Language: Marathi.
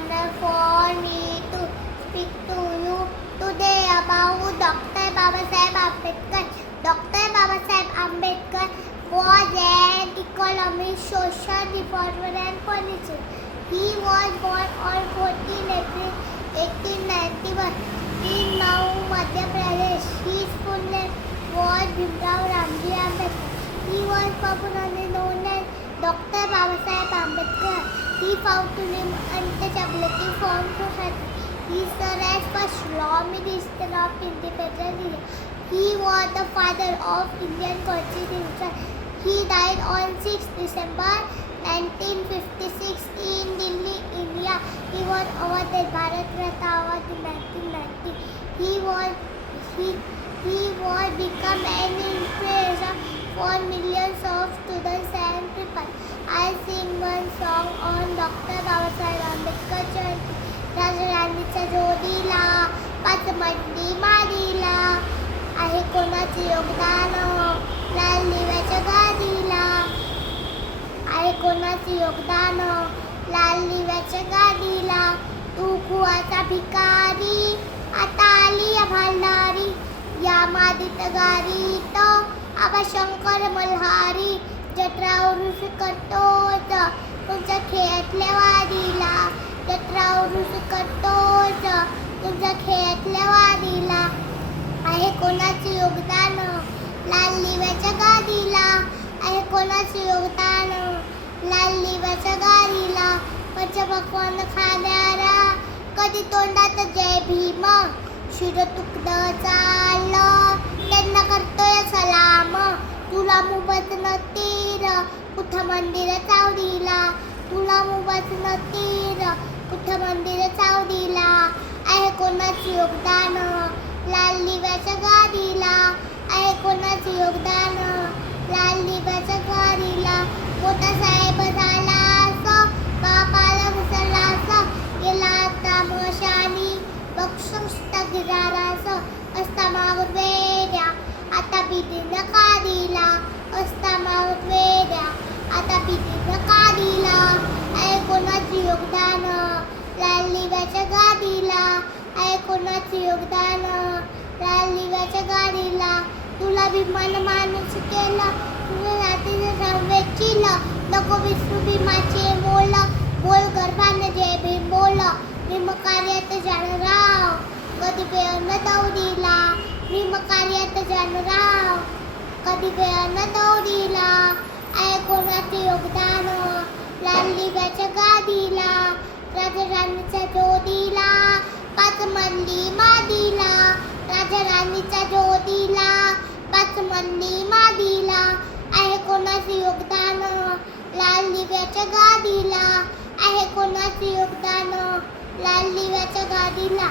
honor for me to speak to you today about Dr. Babasaheb Ambedkar. Dr. Babasaheb Ambedkar was an economist, social reformer and politician. He was born on 14 April 1891 in Nahu, Madhya Pradesh. His full name was Bhimrao Ramji Ambedkar. He was popularly known as Dr. Babasaheb Ambedkar. He fought to limit untouchability from society. He served as first law minister of independent India. He was the father of Indian Constitution. He died on 6 December 1956 in Delhi, India. He was awarded Bharat Ratna Award in 1990. He was become an inspiration for millions of students and people. I sing one song on Dr. Babasaheb Ambedkar जयंती. राजराणीच्या जोडीला पाच मंडी मारीला आहे कोणाचे योगदान लाल दिव्याच्या गाडीला आहे कोणाचे योगदान लाल दिव्याच्या गाडीला तू कुवाचा भिकारी आता आली भांडारी या मादित गाडीत आबा शंकर मल्हारी जत्रा उरूस करतोच तुमच्या खेळातल्या वाडीला जत्रा उरूस करतोच तुमच्या खेळातल्या वाडीला आहे कोणाचे योगदान लाल दिव्याच्या गाडीला आहे कोणाचे योगदान लाल दिव्याच्या गाडीला पंचपक्वान्न खाणारा कधी तोंडात जय भीम शिर तुकडं चाललं त्यांना करतोय सलाम तुला मुबत न तीर कुठं मंदिर चावडीला तुला मुबत न तीर कुठं मंदिर चावडीला आहे कोणाचे योगदान लाल दिव्याच्या गाडीला आहे कोणाचे योगदान लाल दिव्याच्या गाडीला मोठा साहेब झाला असं बापाला घुसला असं गेला आता मशानी बक्षुष्ट गिरारा असं असता मागून वेड्या आता भीतीनं काढीला असता मागून वेड्या आता भीतीनं काढीला आहे कोणाचे योगदान लाल दिव्याच्या गाडीला आहे कोणाचे योगदान लाल दिव्याच्या गाडीला तुला भीमान माणूस केला तुझ्या जातीचं संवेदशीलं नको विसरू भीमाचे मोल बोल गर्भाने जय भीम बोल भीम कार्यात जानराव कधी बेअन्न दौडीला भीम कार्यात जानराव कधी बेअन्न दौडीला आहे कोणाचे योगदान लाल दिव्याच्या गाडीला राजराणीच्या जोडीला पाच मंडी मादीला राजराणीच्या जोडीला पाच मंडी मादीला आहे कोणाचे योगदान लाल दिव्याच्या गाडीला आहे कोणाचे योगदान लाल दिव्याच्या गाडीला